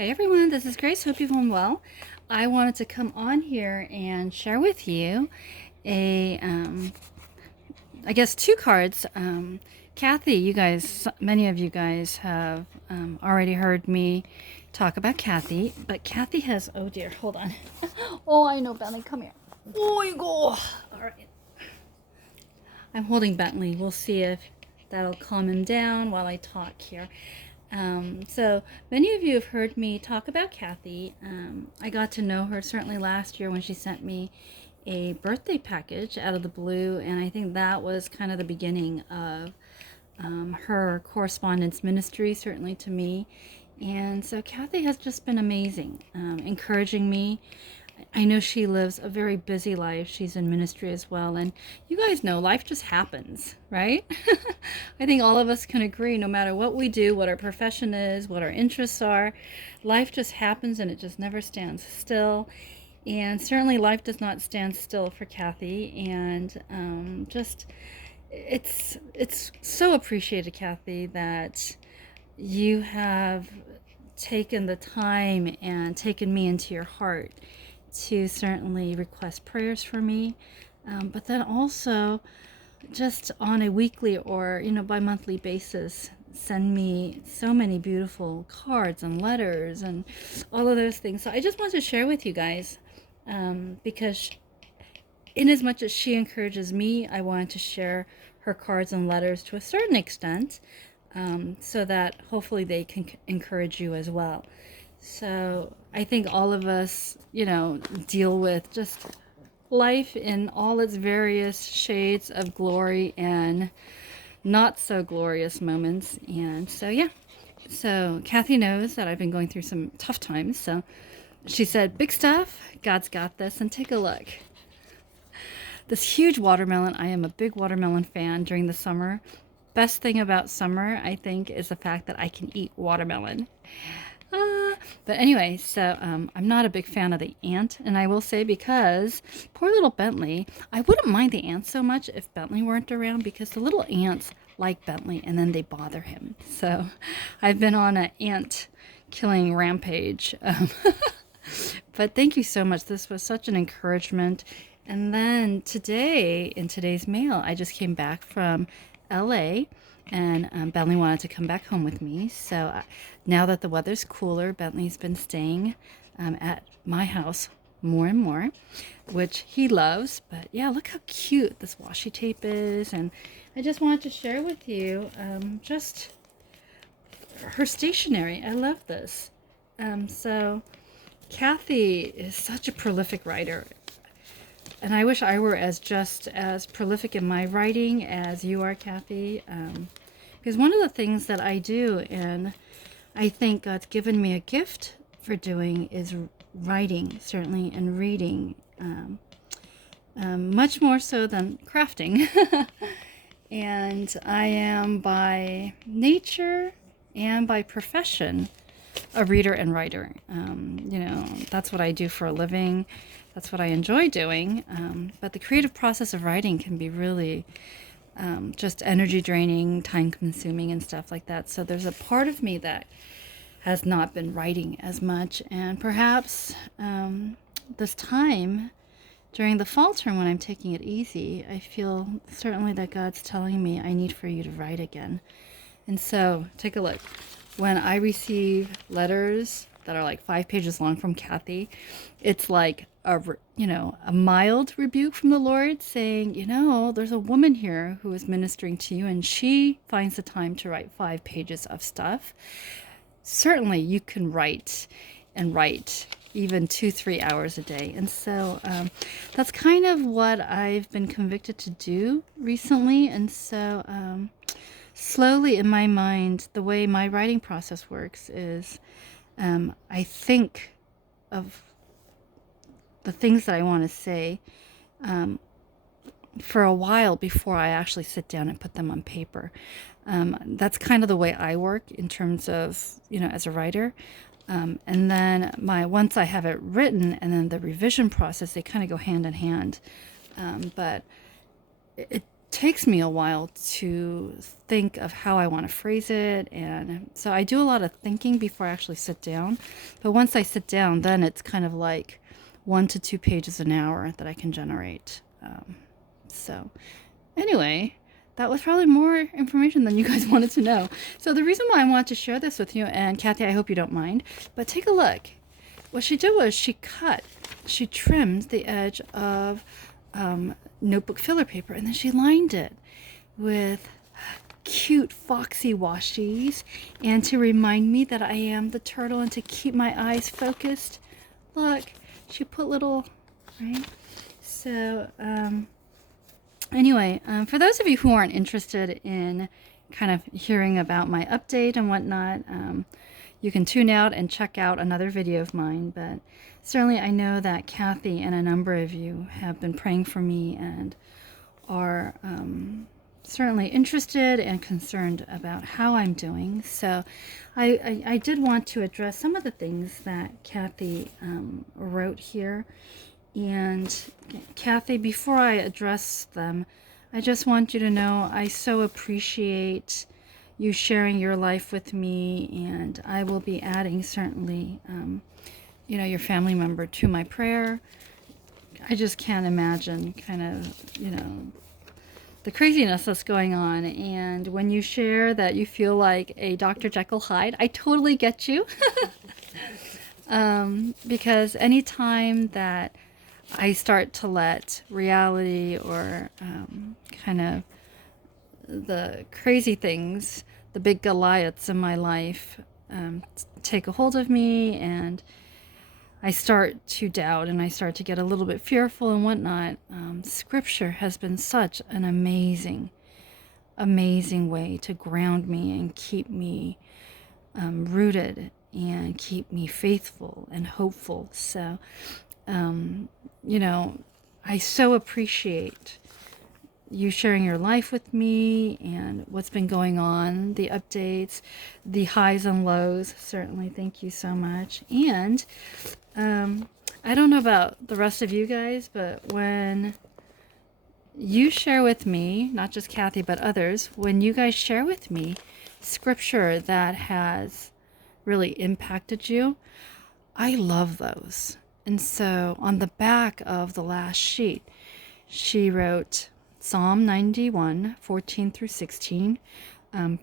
Hey everyone, this is Grace. Hope you're doing well. I wanted to come on here and share with you a, I guess, two cards. Cathie, you guys, many of you guys have already heard me talk about Cathie, but Cathie has, oh dear, hold on. Oh, I know, Bentley, come here. Oh, you go. All right. I'm holding Bentley. We'll see if that'll calm him down while I talk here. So many of you have heard me talk about Cathie. I got to know her certainly last year when she sent me a birthday package out of the blue, and I think that was kind of the beginning of her correspondence ministry, certainly to me. And so Cathie has just been amazing, encouraging me. I know she lives a very busy life. She's in ministry as well. And you guys know life just happens, right? I think all of us can agree no matter what we do, what our profession is, what our interests are, life just happens and it just never stands still. And certainly life does not stand still for Cathie. And just it's so appreciated, Cathie, that you have taken the time and taken me into your heart to certainly request prayers for me, but then also just on a weekly or bi-monthly basis send me so many beautiful cards and letters and all of those things. So I just wanted to share with you guys, because in as much as she encourages me, I wanted to share her cards and letters to a certain extent, so that hopefully they can encourage you as well. So I think all of us, deal with just life in all its various shades of glory and not so glorious moments. And so, yeah. So Cathie knows that I've been going through some tough times. So she said, big stuff, God's got this, and take a look. This huge watermelon. I am a big watermelon fan during the summer. Best thing about summer, I think, is the fact that I can eat watermelon. But anyway, so I'm not a big fan of the ant, and I will say, because poor little Bentley, I wouldn't mind the ants so much if Bentley weren't around, because the little ants like Bentley and then they bother him. So I've been on an ant killing rampage. But thank you so much. This was such an encouragement. And then today, in today's mail, I just came back from LA, and Bentley wanted to come back home with me. So now that the weather's cooler, Bentley's been staying at my house more and more, which he loves. But yeah, look how cute this washi tape is. And I just wanted to share with you just her stationery. I love this. So Cathie is such a prolific writer. And I wish I were just as prolific in my writing as you are, Cathie. Because one of the things that I do, and I think God's given me a gift for doing, is writing, certainly, and reading, much more so than crafting. And I am by nature and by profession a reader and writer. That's what I do for a living. That's what I enjoy doing. But the creative process of writing can be really just energy draining, time consuming, and stuff like that. So there's a part of me that has not been writing as much. And perhaps this time during the fall term, when I'm taking it easy, I feel certainly that God's telling me I need for you to write again. And so take a look. When I receive letters that are like 5 pages long from Cathie, it's like a mild rebuke from the Lord, saying, there's a woman here who is ministering to you, and she finds the time to write 5 pages of stuff. Certainly you can write and write even 2-3 hours a day. And so that's kind of what I've been convicted to do recently. And so slowly in my mind, the way my writing process works is I think of the things that I want to say for a while before I actually sit down and put them on paper. That's kind of the way I work in terms of, as a writer. And then once I have it written, and then the revision process, they kind of go hand in hand. But takes me a while to think of how I want to phrase it. And so I do a lot of thinking before I actually sit down. But once I sit down, then it's kind of like 1 to 2 pages an hour that I can generate. So anyway, that was probably more information than you guys wanted to know. So the reason why I want to share this with you, and Cathie, I hope you don't mind, but take a look. What she did was she trimmed the edge of notebook filler paper, and then she lined it with cute foxy washies, and to remind me that I am the turtle and to keep my eyes focused. Look, she put little, right? So anyway, for those of you who aren't interested in kind of hearing about my update and whatnot, you can tune out and check out another video of mine. But certainly I know that Cathie and a number of you have been praying for me and are certainly interested and concerned about how I'm doing. So I did want to address some of the things that Cathie wrote here. And Cathie, before I address them, I just want you to know I so appreciate you sharing your life with me, and I will be adding certainly, your family member to my prayer. I just can't imagine kind of, the craziness that's going on. And when you share that you feel like a Dr. Jekyll Hyde, I totally get you. Because anytime that I start to let reality or kind of the crazy things, the big Goliaths in my life, take a hold of me, and I start to doubt and I start to get a little bit fearful and whatnot, Scripture has been such an amazing way to ground me and keep me rooted and keep me faithful and hopeful. So, I so appreciate you sharing your life with me and what's been going on, the updates, the highs and lows. Certainly, thank you so much. And I don't know about the rest of you guys, but when you share with me, not just Cathie, but others, when you guys share with me scripture that has really impacted you, I love those. And so on the back of the last sheet, she wrote Psalm 91, 14 through 16,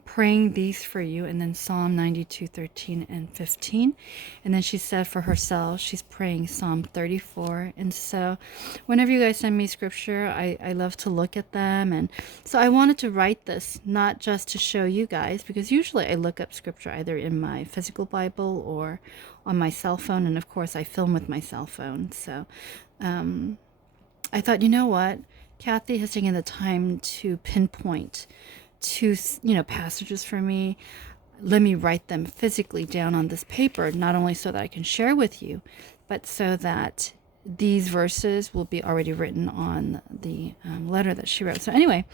praying these for you, and then Psalm 92, 13 and 15. And then she said for herself, she's praying Psalm 34. And so whenever you guys send me scripture, I love to look at them. And so I wanted to write this, not just to show you guys, because usually I look up scripture either in my physical Bible or on my cell phone. And of course I film with my cell phone. So I thought, you know what? Cathie has taken the time to pinpoint two, passages for me. Let me write them physically down on this paper, not only so that I can share with you, but so that these verses will be already written on the letter that she wrote. So anyway,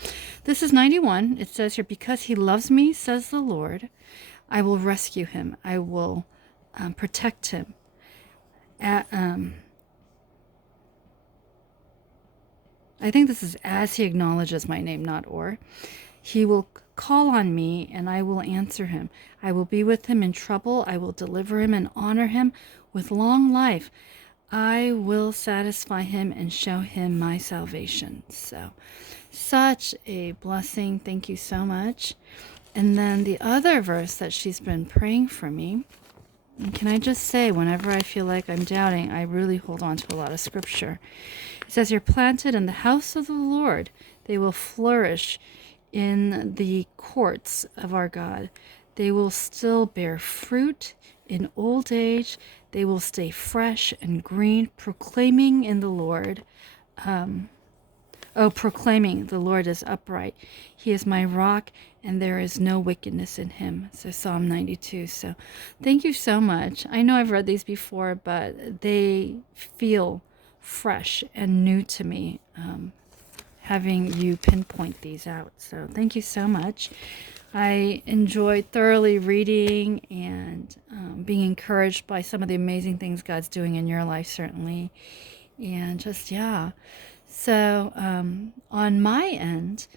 this is 91. It says here, because he loves me, says the Lord, I will rescue him. I will protect him. I think this is as he acknowledges my name, not or. He will call on me, and I will answer him. I will be with him in trouble. I will deliver him and honor him with long life. I will satisfy him and show him my salvation. So, such a blessing. Thank you so much. And then the other verse that she's been praying for me, and can I just say, whenever I feel like I'm doubting, I really hold on to a lot of scripture. It says, you're planted in the house of the Lord. They will flourish in the courts of our God. They will still bear fruit in old age. They will stay fresh and green, proclaiming in the Lord. Proclaiming the Lord is upright. He is my rock, and there is no wickedness in him. So Psalm 92. So thank you so much. I know I've read these before, but they feel fresh and new to me, having you pinpoint these out. So thank you so much. I enjoyed thoroughly reading and being encouraged by some of the amazing things God's doing in your life, certainly. And just, yeah. So on my end,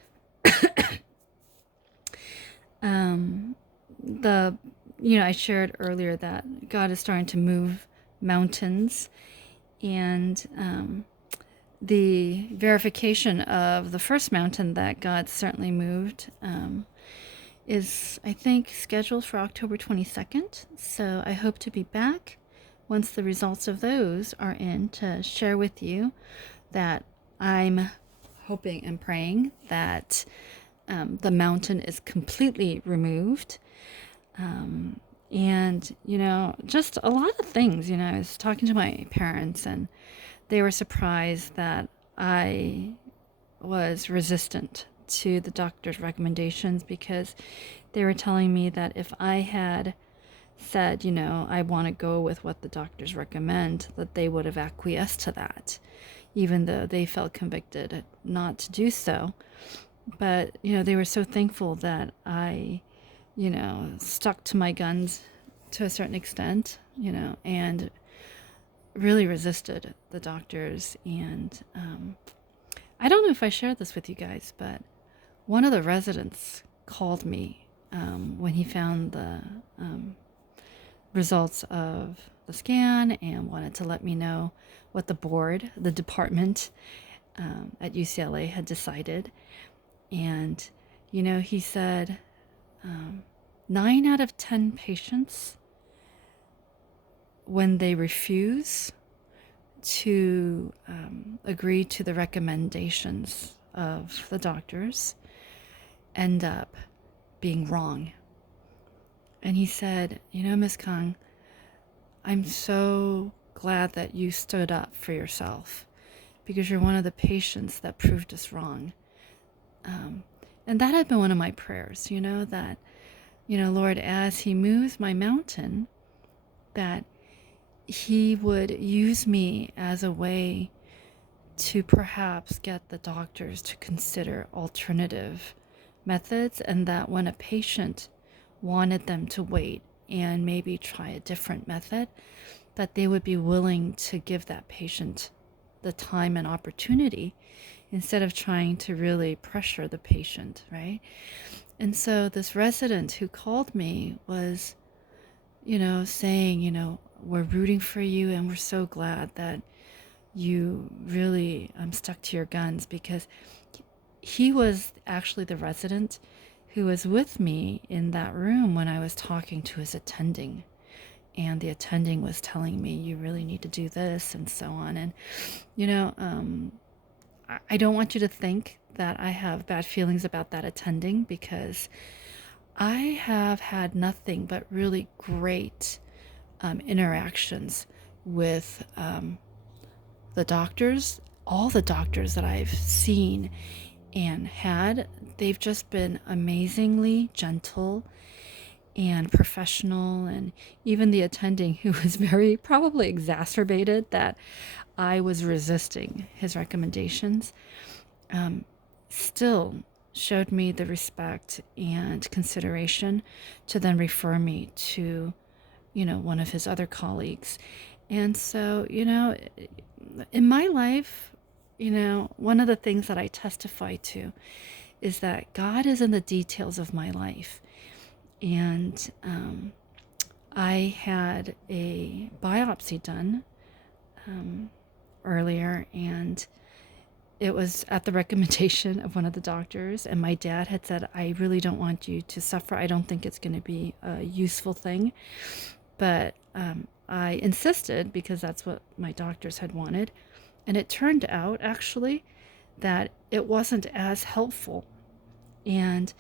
um, the I shared earlier that God is starting to move mountains, and the verification of the first mountain that God certainly moved is, I think, scheduled for October 22nd. So I hope to be back once the results of those are in to share with you that I'm hoping and praying that the mountain is completely removed. And, just a lot of things. I was talking to my parents, and they were surprised that I was resistant to the doctor's recommendations, because they were telling me that if I had said, I want to go with what the doctors recommend, that they would have acquiesced to that, even though they felt convicted not to do so. But, they were so thankful that I, stuck to my guns to a certain extent, and really resisted the doctors. And I don't know if I shared this with you guys, but one of the residents called me when he found the results of the scan, and wanted to let me know what the department at UCLA had decided. And, he said 9 out of 10 patients, when they refuse to agree to the recommendations of the doctors, end up being wrong. And he said, Miss Kang, I'm so glad that you stood up for yourself, because you're one of the patients that proved us wrong. And that had been one of my prayers, that, Lord, as he moves my mountain, that he would use me as a way to perhaps get the doctors to consider alternative methods, and that when a patient wanted them to wait and maybe try a different method, that they would be willing to give that patient the time and opportunity, instead of trying to really pressure the patient, right? And so this resident who called me was, saying, we're rooting for you, and we're so glad that you really stuck to your guns, because he was actually the resident who was with me in that room when I was talking to his attending. And the attending was telling me, you really need to do this, and so on. And, I don't want you to think that I have bad feelings about that attending, because I have had nothing but really great interactions with the doctors. All the doctors that I've seen and had, they've just been amazingly gentle and professional. And even the attending, who was very probably exacerbated that I was resisting his recommendations, still showed me the respect and consideration to then refer me to, one of his other colleagues. And so, in my life, one of the things that I testify to is that God is in the details of my life. And I had a biopsy done earlier, and it was at the recommendation of one of the doctors. And my dad had said, I really don't want you to suffer. I don't think it's going to be a useful thing. But I insisted, because that's what my doctors had wanted. And it turned out, actually, that it wasn't as helpful. And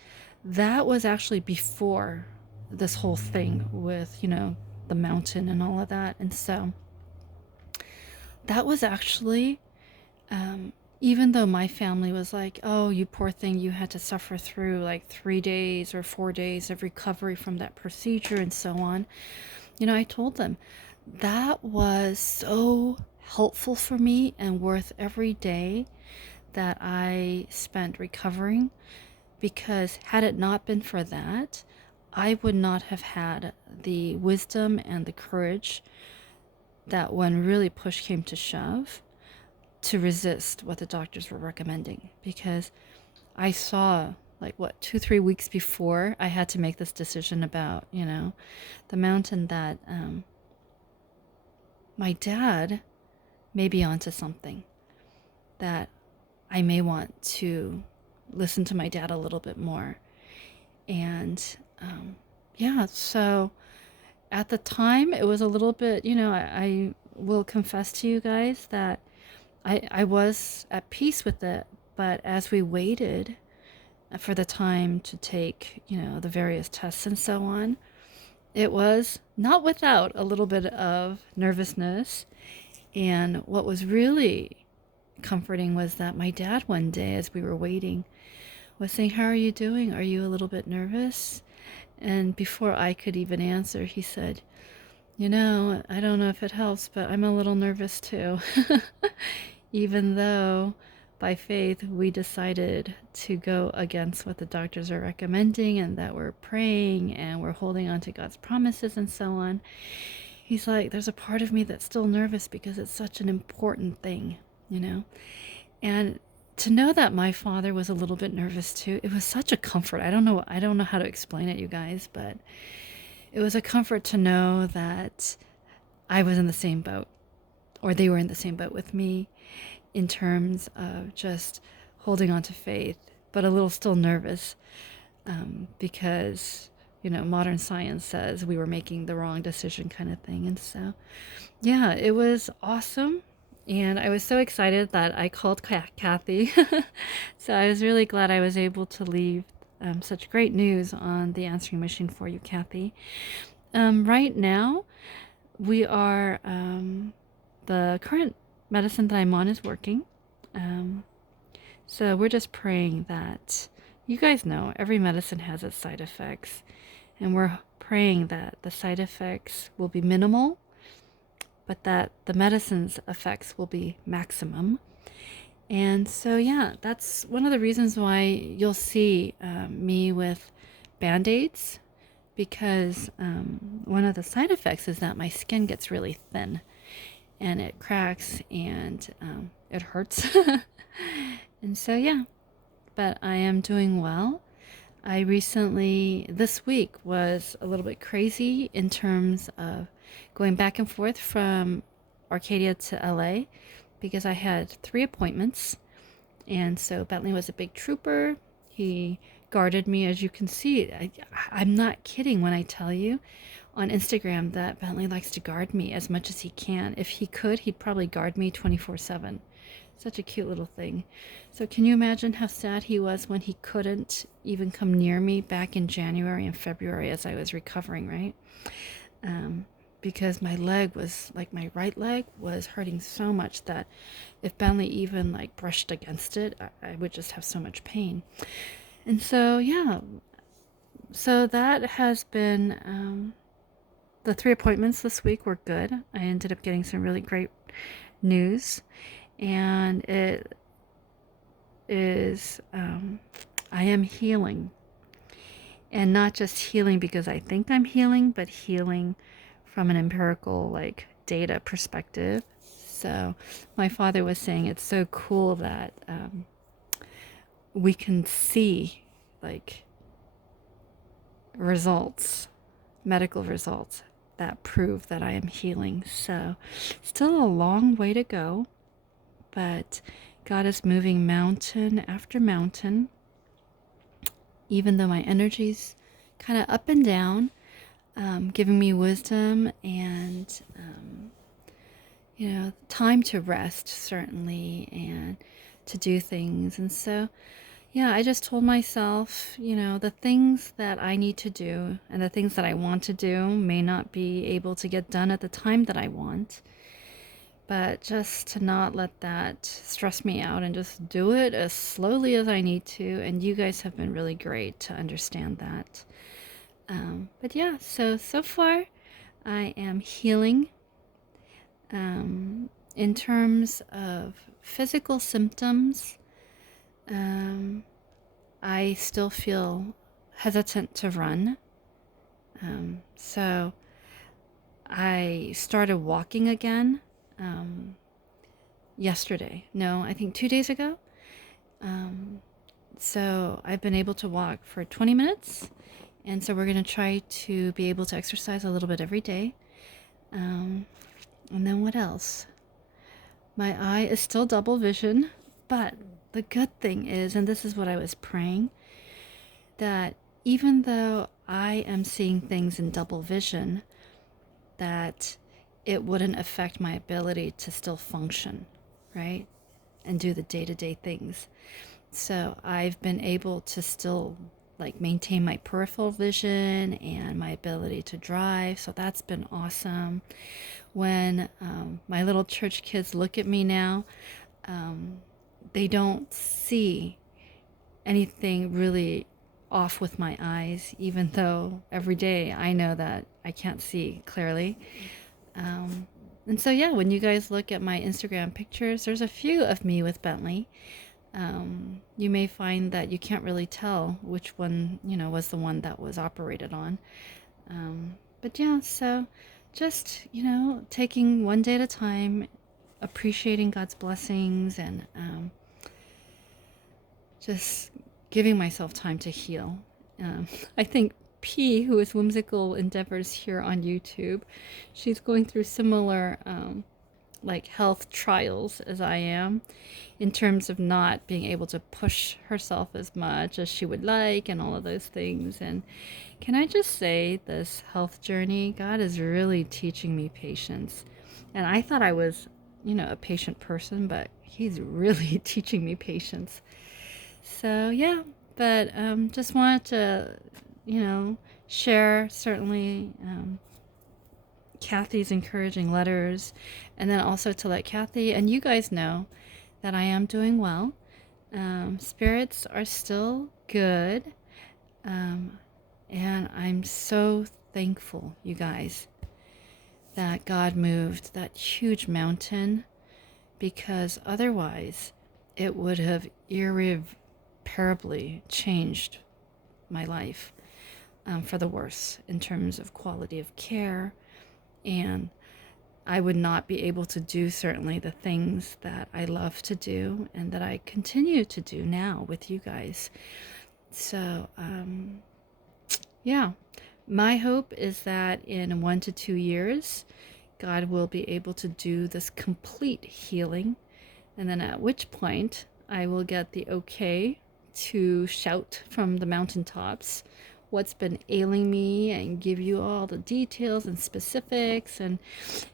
that was actually before this whole thing with, the mountain and all of that. And so that was actually, even though my family was like, oh, you poor thing, you had to suffer through like 3 days or 4 days of recovery from that procedure and so on, I told them that was so helpful for me and worth every day that I spent recovering, because had it not been for that, I would not have had the wisdom and the courage that, when really push came to shove, to resist what the doctors were recommending. Because I saw, like, what, 2, 3 weeks before I had to make this decision about, the mountain, that my dad may be onto something, that I may want to listen to my dad a little bit more. And yeah, so at the time it was a little bit, I will confess to you guys that I was at peace with it. But as we waited for the time to take, the various tests and so on, it was not without a little bit of nervousness. And what was really comforting was that my dad, one day as we were waiting, was saying, "How are you doing? Are you a little bit nervous?" And before I could even answer, he said, "I don't know if it helps, but I'm a little nervous too." Even though by faith we decided to go against what the doctors are recommending, and that we're praying and we're holding on to God's promises and so on. He's like, there's a part of me that's still nervous because it's such an important thing, And to know that my father was a little bit nervous too, it was such a comfort. I don't know how to explain it, you guys, but it was a comfort to know that I was in the same boat, or they were in the same boat with me, in terms of just holding on to faith, but a little still nervous, because modern science says we were making the wrong decision, kind of thing. And so yeah, it was awesome. And I was so excited that I called Cathie. So I was really glad I was able to leave such great news on the answering machine for you, Cathie. Right now, we are, the current medicine that I'm on is working. So we're just praying that, you guys know, every medicine has its side effects. And we're praying that the side effects will be minimal, but that the medicine's effects will be maximum. And so, yeah, that's one of the reasons why you'll see me with Band-Aids, because one of the side effects is that my skin gets really thin and it cracks and it hurts. And so, yeah, but I am doing well. I recently, this week was a little bit crazy in terms of going back and forth from Arcadia to LA, because I had 3 appointments. And so Bentley was a big trooper. He guarded me, as you can see. I'm not kidding when I tell you on Instagram that Bentley likes to guard me as much as he can. If he could, he'd probably guard me 24/7. Such a cute little thing. So can you imagine how sad he was when he couldn't even come near me back in January and February as I was recovering, right? Because my leg was, like, my right leg was hurting so much that if Bentley even like brushed against it, I would just have so much pain. And so, yeah, so that has been, the 3 appointments this week were good. I ended up getting some really great news. And it is, I am healing. And not just healing because I think I'm healing, but healing from an empirical, like, data perspective. So my father was saying it's so cool that we can see, like, results, medical results that prove that I am healing. So still a long way to go, but God is moving mountain after mountain, even though my energy's kind of up and down, giving me wisdom and, time to rest, certainly, and to do things. And so, yeah, I just told myself, the things that I need to do and the things that I want to do may not be able to get done at the time that I want, but just to not let that stress me out and just do it as slowly as I need to. And you guys have been really great to understand that. But yeah, so far I am healing. In terms of physical symptoms, I still feel hesitant to run. So I started walking again yesterday. No, I think 2 days ago. So I've been able to walk for 20 minutes. And so we're going to try to be able to exercise a little bit every day. Um, and then what else? My eye is still double vision, but the good thing is, and this is what I was praying, that even though I am seeing things in double vision, that it wouldn't affect my ability to still function, right? And do the day-to-day things. So I've been able to still like maintain my peripheral vision and my ability to drive. So that's been awesome. When my little church kids look at me now, um, they don't see anything really off with my eyes, even though every day I know that I can't see clearly. Um, and so, yeah, when you guys look at my Instagram pictures, there's a few of me with Bentley. You may find that you can't really tell which one, was the one that was operated on. But yeah, so just, taking one day at a time, appreciating God's blessings, and just giving myself time to heal. I think P, who is Whimsical Endeavors here on YouTube, she's going through similar like health trials as I am, in terms of not being able to push herself as much as she would like and all of those things. And can I just say, this health journey, God is really teaching me patience. And I thought I was, a patient person, but he's really teaching me patience. So yeah, but just wanted to, share certainly Cathie's encouraging letters, and then also to let Cathie and you guys know that I am doing well. Spirits are still good, and I'm so thankful, you guys, that God moved that huge mountain, because otherwise it would have irreparably changed my life for the worse in terms of quality of care, and I would not be able to do certainly the things that I love to do and that I continue to do now with you guys. So, yeah, my hope is that in 1 to 2 years, God will be able to do this complete healing. And then at which point I will get the okay to shout from the mountaintops what's been ailing me and give you all the details and specifics. And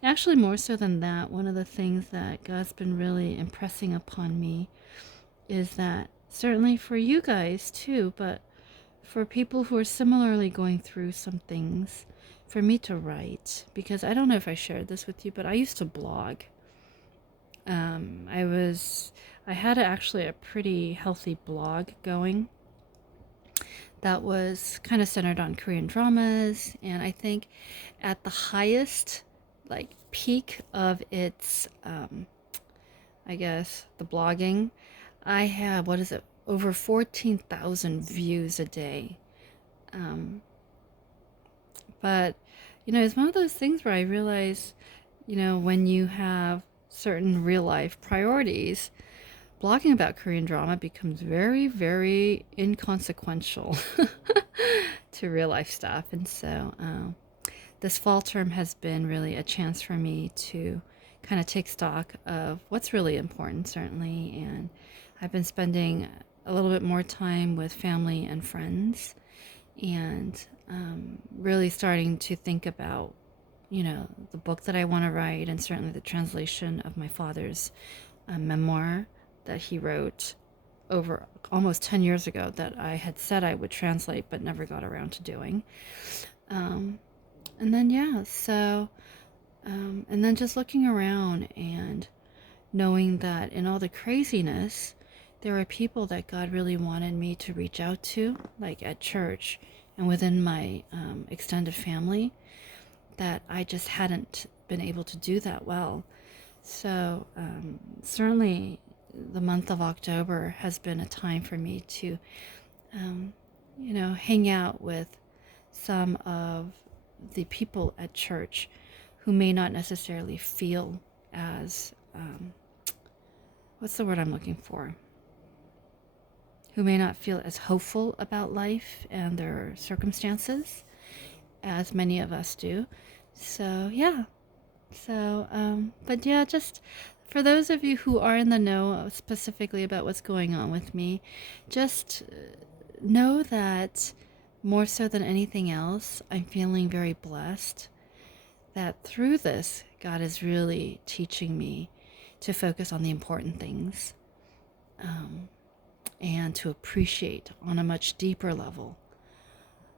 actually, more so than that, one of the things that God's been really impressing upon me is that, certainly for you guys too, but for people who are similarly going through some things, for me to write. Because I don't know if I shared this with you, but I used to blog. I had actually a pretty healthy blog going that was kind of centered on Korean dramas, and I think at the highest, like, peak of its, I guess, the blogging, I had, what is it, over 14,000 views a day. But, it's one of those things where I realize, when you have certain real life priorities, blogging about Korean drama becomes very, very inconsequential to real life stuff. And so this fall term has been really a chance for me to kind of take stock of what's really important, certainly. And I've been spending a little bit more time with family and friends, and really starting to think about, the book that I want to write, and certainly the translation of my father's memoir that he wrote over almost 10 years ago, that I had said I would translate but never got around to doing. And then, yeah, so, and then just looking around and knowing that in all the craziness, there were people that God really wanted me to reach out to, like at church and within my extended family, that I just hadn't been able to do that well. So certainly the month of October has been a time for me to, hang out with some of the people at church who may not necessarily feel as, what's the word I'm looking for? who may not feel as hopeful about life and their circumstances as many of us do. So, yeah. But yeah, just for those of you who are in the know specifically about what's going on with me, just know that more so than anything else, I'm feeling very blessed that through this, God is really teaching me to focus on the important things, and to appreciate on a much deeper level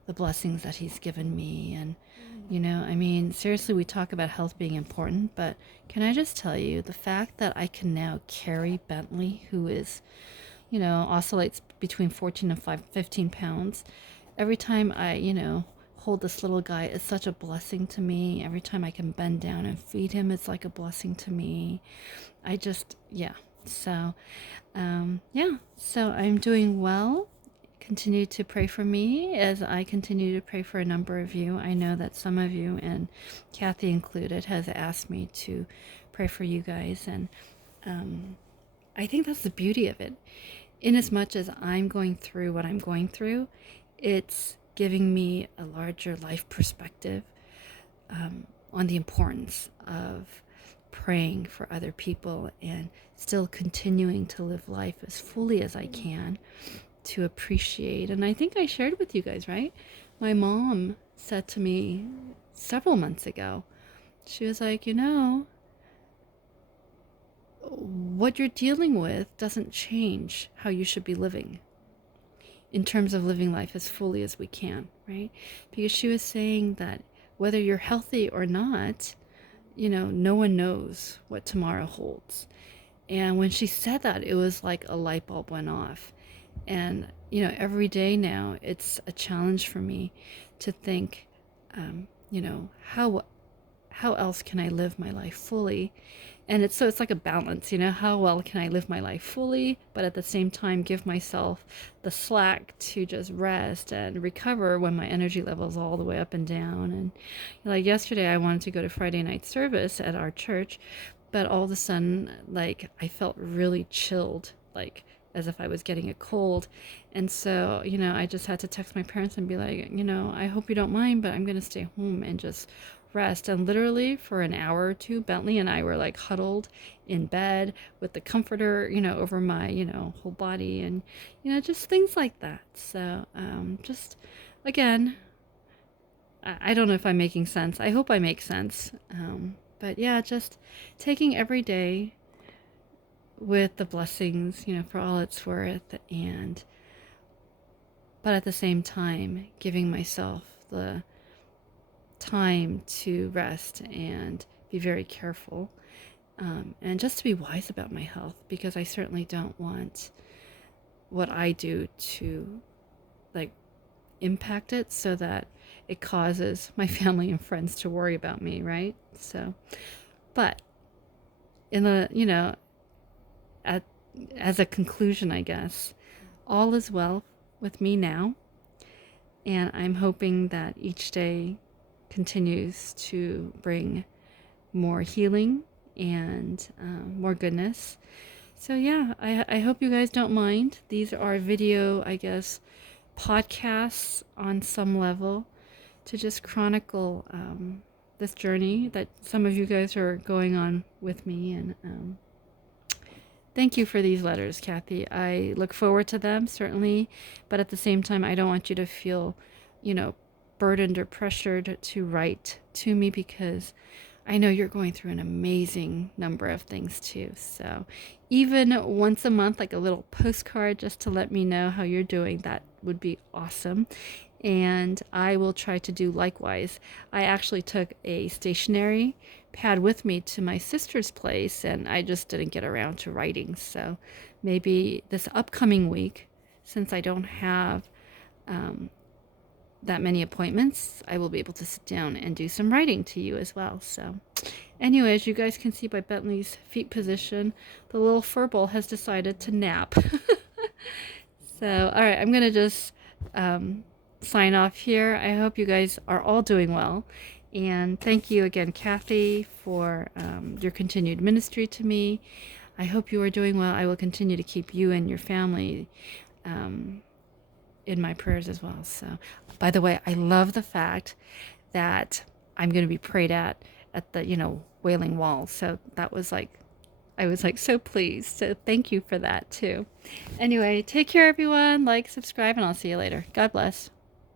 the blessings that He's given me. And, I mean, seriously, we talk about health being important, but can I just tell you the fact that I can now carry Bentley, who is, oscillates between 14 and 15 pounds, every time I, hold this little guy, it's such a blessing to me. Every time I can bend down and feed him, it's like a blessing to me. I just, yeah. So, so I'm doing well. Continue to pray for me as I continue to pray for a number of you. I know that some of you, and Cathie included, has asked me to pray for you guys. And I think that's the beauty of it. In as much as I'm going through what I'm going through, it's giving me a larger life perspective on the importance of praying for other people and still continuing to live life as fully as I can, to appreciate. And I think I shared with you guys, right? My mom said to me several months ago, she was like, what you're dealing with doesn't change how you should be living in terms of living life as fully as we can, right? Because she was saying that whether you're healthy or not, no one knows what tomorrow holds. And when she said that, it was like a light bulb went off. And, every day now, it's a challenge for me to think, how else can I live my life fully? And it's like a balance, how well can I live my life fully, but at the same time give myself the slack to just rest and recover when my energy level is all the way up and down. And like yesterday, I wanted to go to Friday night service at our church, but all of a sudden, like, I felt really chilled, like as if I was getting a cold. And so, I just had to text my parents and be like, I hope you don't mind, but I'm going to stay home and just rest. And literally for an hour or two, Bentley and I were like huddled in bed with the comforter, over my, whole body, and, just things like that. So, just again, I don't know if I'm making sense. I hope I make sense. But yeah, just taking every day with the blessings, for all it's worth, but at the same time, giving myself the time to rest and be very careful, and just to be wise about my health, because I certainly don't want what I do to like impact it so that it causes my family and friends to worry about me, right? So, but in the, as a conclusion, I guess, all is well with me now, and I'm hoping that each day continues to bring more healing and more goodness. So yeah, I hope you guys don't mind. These are video, I guess, podcasts on some level to just chronicle this journey that some of you guys are going on with me. And thank you for these letters, Cathie. I look forward to them, certainly, but at the same time, I don't want you to feel, burdened or pressured to write to me, because I know you're going through an amazing number of things too. So even once a month, like a little postcard just to let me know how you're doing, that would be awesome. And I will try to do likewise. I actually took a stationery pad with me to my sister's place, and I just didn't get around to writing. So maybe this upcoming week, since I don't have that many appointments, I will be able to sit down and do some writing to you as well. So anyway, as you guys can see by Bentley's feet position, the little furball has decided to nap. So, all right, I'm going to just sign off here. I hope you guys are all doing well. And thank you again, Cathie, for your continued ministry to me. I hope you are doing well. I will continue to keep you and your family in my prayers as well. So, by the way, I love the fact that I'm going to be prayed at the, Wailing Wall. So that was like, I was like so pleased. So thank you for that too. Anyway, take care, everyone. Like, subscribe, and I'll see you later. God bless.